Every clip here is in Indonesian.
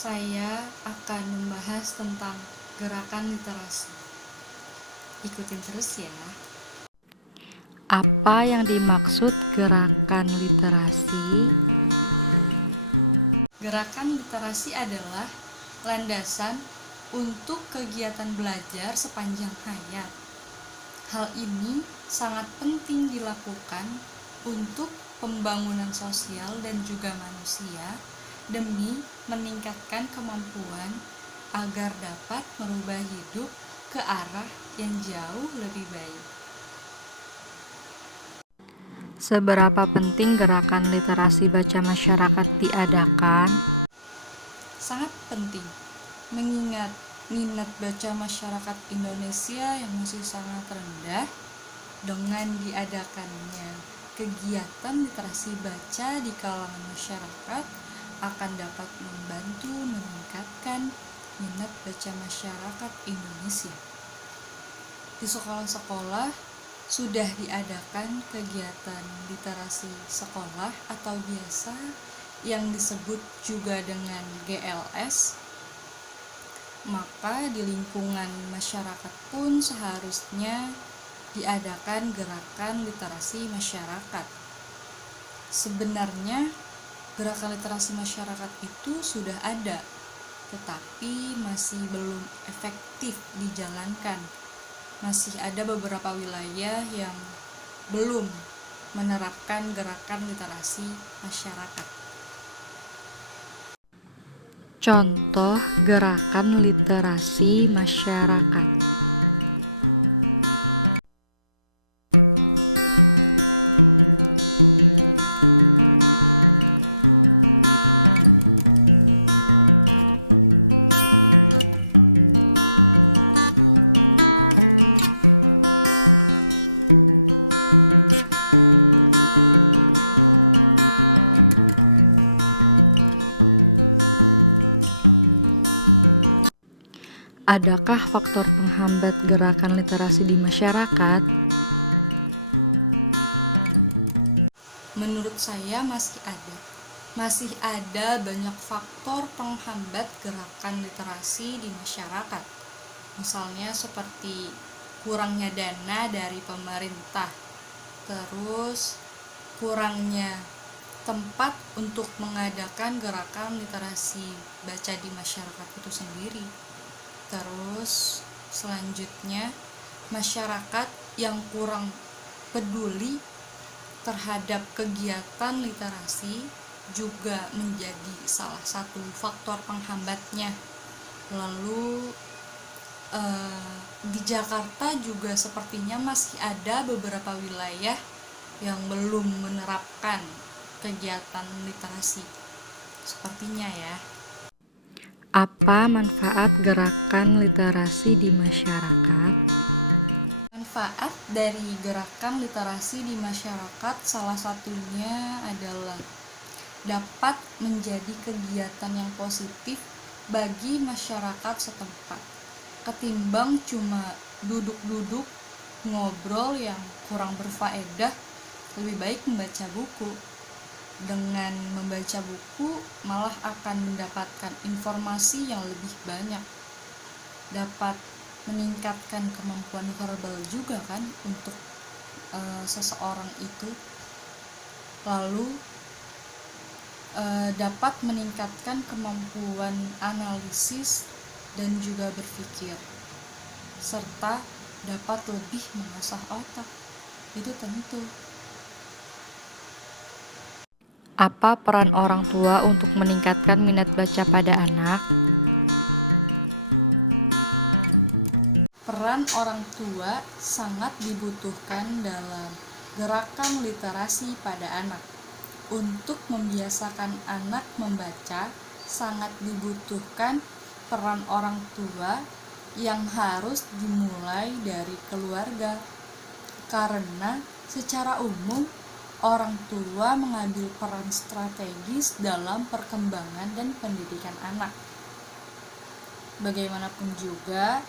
Saya akan membahas tentang gerakan literasi. Ikutin terus ya. Apa yang dimaksud gerakan literasi? Gerakan literasi adalah landasan untuk kegiatan belajar sepanjang hayat. Hal ini sangat penting dilakukan untuk pembangunan sosial dan juga manusia demi meningkatkan kemampuan agar dapat merubah hidup ke arah yang jauh lebih baik. Seberapa penting gerakan literasi baca masyarakat diadakan? Sangat penting, mengingat minat baca masyarakat Indonesia yang masih sangat rendah. Dengan diadakannya kegiatan literasi baca di kalangan masyarakat akan dapat membantu meningkatkan minat baca masyarakat Indonesia. Di sekolah-sekolah sudah diadakan kegiatan literasi sekolah atau biasa yang disebut juga dengan GLS. Maka di lingkungan masyarakat pun seharusnya diadakan gerakan literasi masyarakat. Sebenarnya gerakan literasi masyarakat itu sudah ada, tetapi masih belum efektif dijalankan. Masih ada beberapa wilayah yang belum menerapkan gerakan literasi masyarakat. Contoh gerakan literasi masyarakat. Adakah faktor penghambat gerakan literasi di masyarakat? Menurut saya masih ada banyak faktor penghambat gerakan literasi di masyarakat. Misalnya seperti kurangnya dana dari pemerintah, terus kurangnya tempat untuk mengadakan gerakan literasi baca di masyarakat itu sendiri. Terus selanjutnya masyarakat yang kurang peduli terhadap kegiatan literasi juga menjadi salah satu faktor penghambatnya. Lalu di Jakarta juga sepertinya masih ada beberapa wilayah yang belum menerapkan kegiatan literasi. Sepertinya ya. Apa manfaat gerakan literasi di masyarakat? Manfaat dari gerakan literasi di masyarakat salah satunya adalah dapat menjadi kegiatan yang positif bagi masyarakat setempat. Ketimbang cuma duduk-duduk ngobrol yang kurang berfaedah, lebih baik membaca buku. Dengan membaca buku malah akan mendapatkan informasi yang lebih banyak, dapat meningkatkan kemampuan verbal juga kan untuk seseorang itu, lalu dapat meningkatkan kemampuan analisis dan juga berpikir, serta dapat lebih mengasah otak. Itu tentu. Apa peran orang tua untuk meningkatkan minat baca pada anak? Peran orang tua sangat dibutuhkan dalam gerakan literasi pada anak. Untuk membiasakan anak membaca, sangat dibutuhkan peran orang tua yang harus dimulai dari keluarga. Karena secara umum, orang tua mengambil peran strategis dalam perkembangan dan pendidikan anak. Bagaimanapun juga,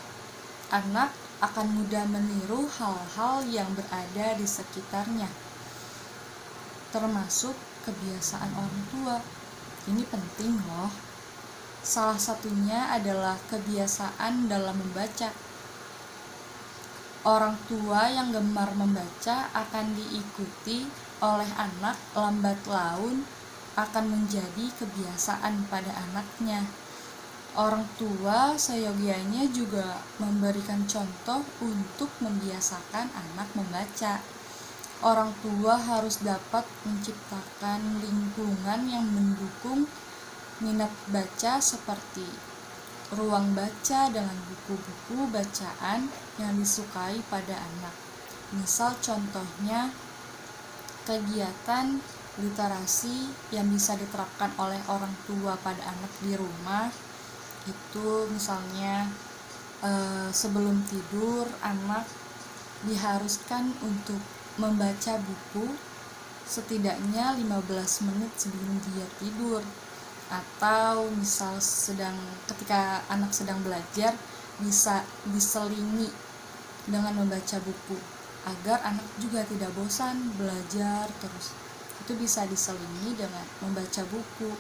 anak akan mudah meniru hal-hal yang berada di sekitarnya, termasuk kebiasaan orang tua. Ini penting loh. Salah satunya adalah kebiasaan dalam membaca. Orang tua yang gemar membaca akan diikuti oleh anak, lambat laun akan menjadi kebiasaan pada anaknya. Orang tua seyogianya juga memberikan contoh untuk membiasakan anak membaca. Orang tua harus dapat menciptakan lingkungan yang mendukung minat baca, seperti ruang baca dengan buku-buku bacaan yang disukai pada anak. Misal contohnya kegiatan literasi yang bisa diterapkan oleh orang tua pada anak di rumah, itu misalnya sebelum tidur anak diharuskan untuk membaca buku setidaknya 15 menit sebelum dia tidur. Atau misal ketika anak sedang belajar, bisa diselingi dengan membaca buku agar anak juga tidak bosan belajar terus. Itu bisa diselingi dengan membaca buku.